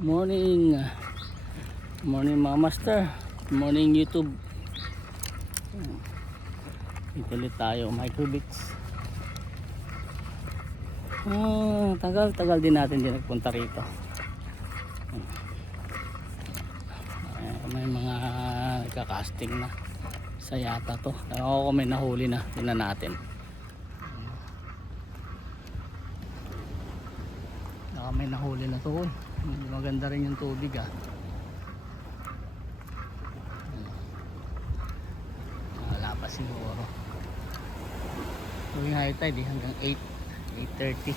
Morning. Morning mga master. Morning YouTube. Dito ulit tayo, microbits. Tagal din natin din nagpunta rito. May mga nagka-casting na sa yata to. Ako may nahuli na, tingnan natin. May nahuli na to. Maganda rin yung tubig wala pa siguro. Tuwing high tide hanggang 8:30.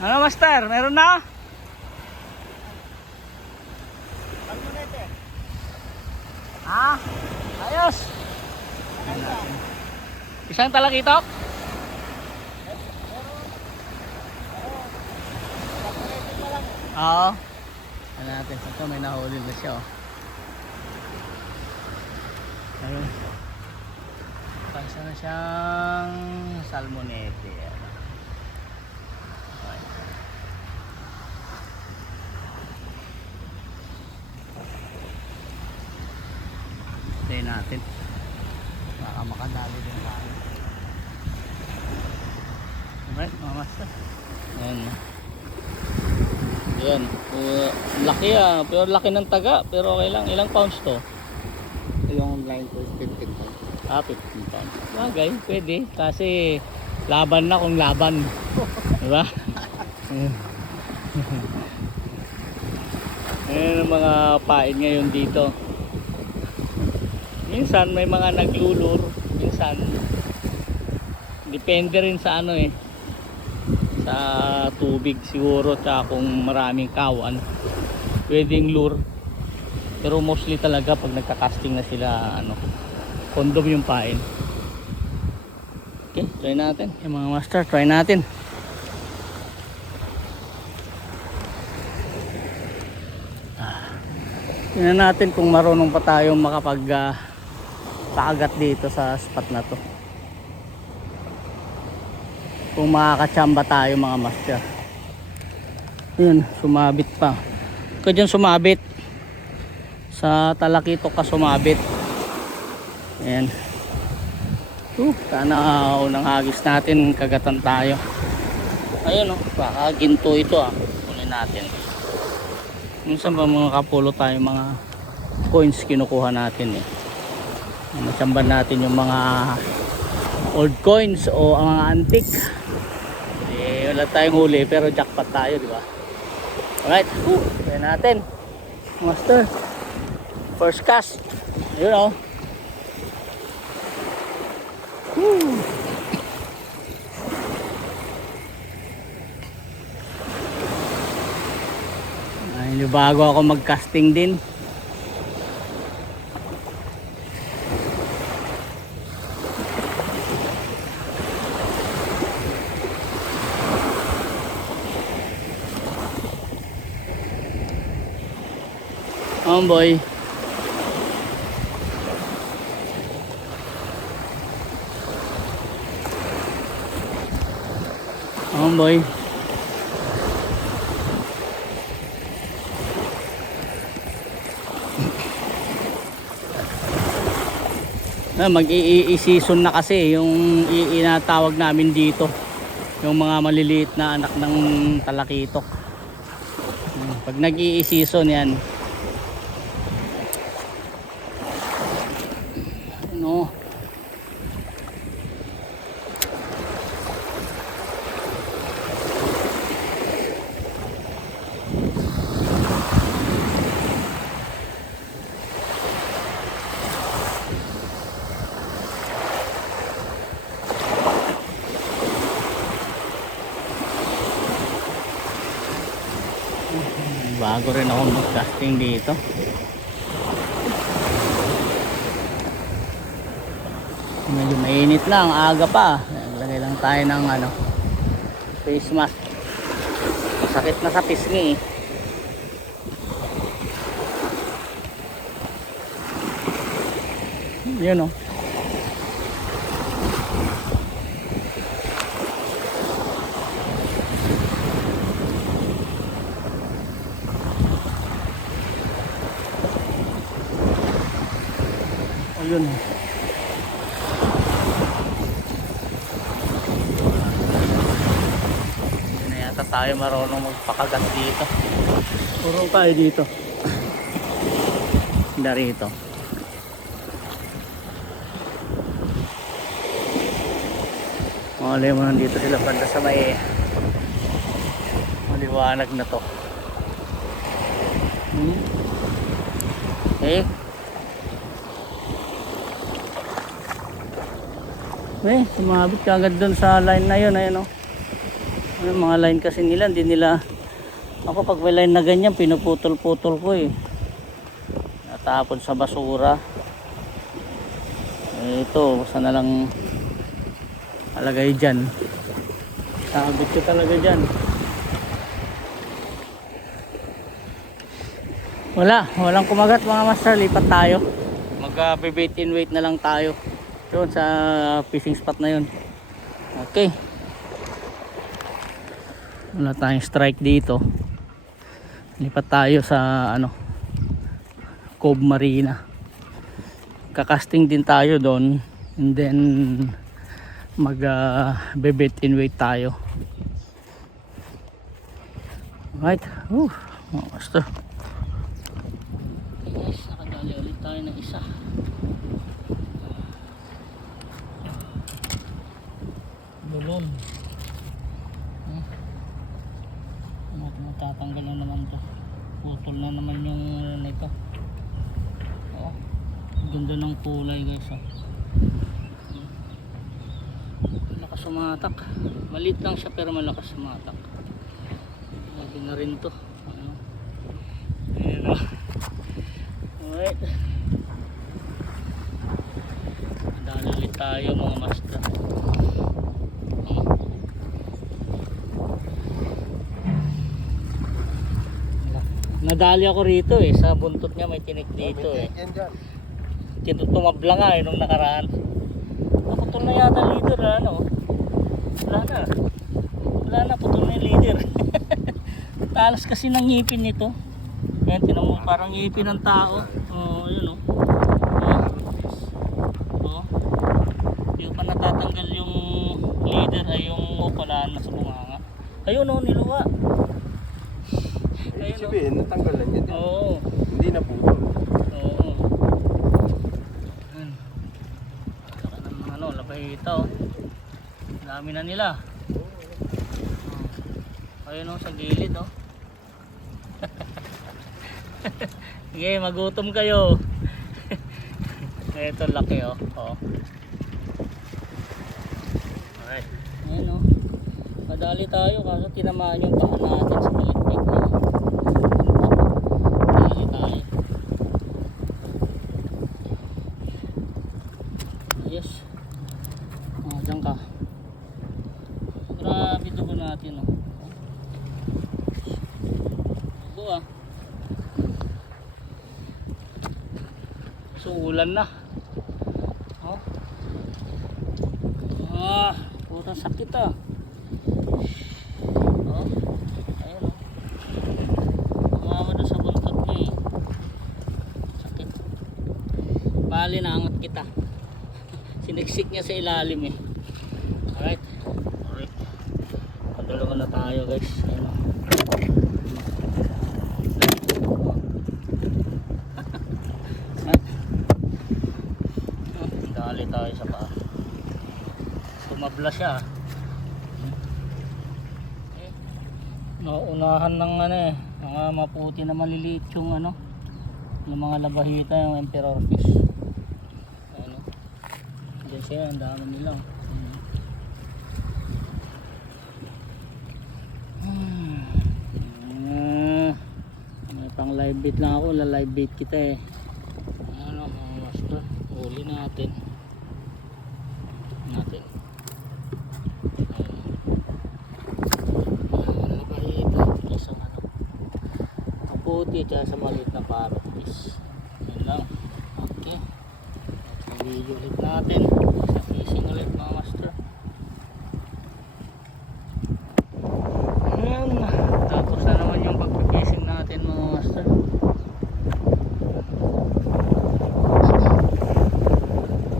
Ano master? Meron na? Ayos. Isang talakitok? Oo. Ano natin? Ito may nahuli na siya. Ayun. Pansa na siyang salmonete. Tayo natin. Baka makadali din tayo. Alright mga master. Ayan. Ayan. Laki pero laki ng taga. Pero okay lang. Ilang pounds to? Yung line ko 15 pounds. 15 pounds. Bagay, pwede. Kasi laban na kung laban. Diba? Ayan ang mga pain ngayon dito. Minsan may mga naglulur. Minsan depende rin sa sa tubig siguro, tsaka kung maraming kawan pwedeng lure, pero mostly talaga pag nagka-casting na sila condom yung pain. Okay, try natin yung mga master, try natin. Tingnan natin kung marunong pa tayo paagat dito sa spot na to, kung makakachamba tayo mga master. Yun, sumabit pa ka dyan, sumabit sa talakitok ka, sumabit. Ayan. Sana unang hagis natin kagatan tayo. Ayun baka ginto ito kunin natin. Minsan ba mga kapulo tayo, mga coins kinukuha natin machamban natin yung mga old coins o ang mga antique. Wala tayong huli pero jackpot tayo, di ba? Alright, try natin master. First cast. Ayun ayun, bago ako mag-casting din. Boy. Boy. Mag-i-season na kasi yung inatawag namin dito, yung mga maliliit na anak ng talakitok. Pag nag-i-season yan, bago rin ako mag-casting dito. Medyo mainit lang, aga pa. Lagay lang tayo ng face mask. Sakit na sa pisngi yun ata tayo marunong magpakagat dito. Puro tayo dito. Darito. Malay mo nandito sila banda sa may maliwanag na to. Okay. Sumabit ka agad dun sa line na yun. Ayun, oh. Yung mga line kasi nila, hindi nila, ako pag may line na ganyan pinuputol-putol ko eh, natapon sa basura. Ito basta na lang alagay dyan, sabit ko talaga dyan. Walang kumagat mga master. Lipat tayo, mag bait and wait na lang tayo doon sa fishing spot na yun. Okay, wala tayong strike dito. Lipat tayo sa Cove Marina. Kakasting din tayo doon, and then mag bait and wait tayo. Right. Master. Guys, nakadali ulit tayo ng isa. Lulon. Matatanggal na naman to. Putol na naman yung nito. Oh, ganda ng kulay guys. Malakas sumatak. Maliit lang siya pero malakas sumatak. Lagi na rin to. Ayan o. Alright. Dali ulit tayo mga master. Nadali ako rito eh, sa buntot niya may tinik dito eh. Tumabla nga eh nung nakaraan. Naputol na yata leader wala na, putol na yung leader. Talas kasi ng ngipin nito. Ayan, tinan mo parang ngipin ng tao. Ayun hindi pa natatanggal yung leader ay yung wala na sa bunganga. Ayun niluwa. Ibig sabihin, natanggal na niya. Oo. Hindi na putol. Oo. Saka ng labahita oh. Dami na nila. Ayun sa gilid oh. Sige, magutom kayo. Ito laki oh. Alright. Ayun madali tayo kasi tinamaan yung paa natin sa balitbit na. Madali tayo. Yes. Diyan ka. Grabe dugo natin dugo So ulan na. Putang sakit ayun Mama doon sa buntot niya eh. Sakit. Bali naangat kita. Siniksik niya sa ilalim eh. Alright. Padulungan na tayo guys. Ayun dali tayo sa paa. Sumabla siya. Nauunahan ng mga maputi na maliliit yung yung mga labahita, yung emperor fish. Diyan siya, ang dami nila. May pang live bait lang ako, live bait kita eh. Mga master, huli natin. Puti at sa maliit na parrot fish. Yan lang. Okay. Video ulit natin sa fishing ulit mga master. Ayan. Tapos na naman yung pag-fishing natin mga master.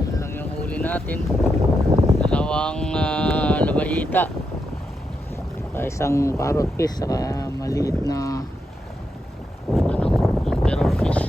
Yan lang yung huli natin. Dalawang labahita. Saka isang parrot fish, saka maliit na ano, emperor fish.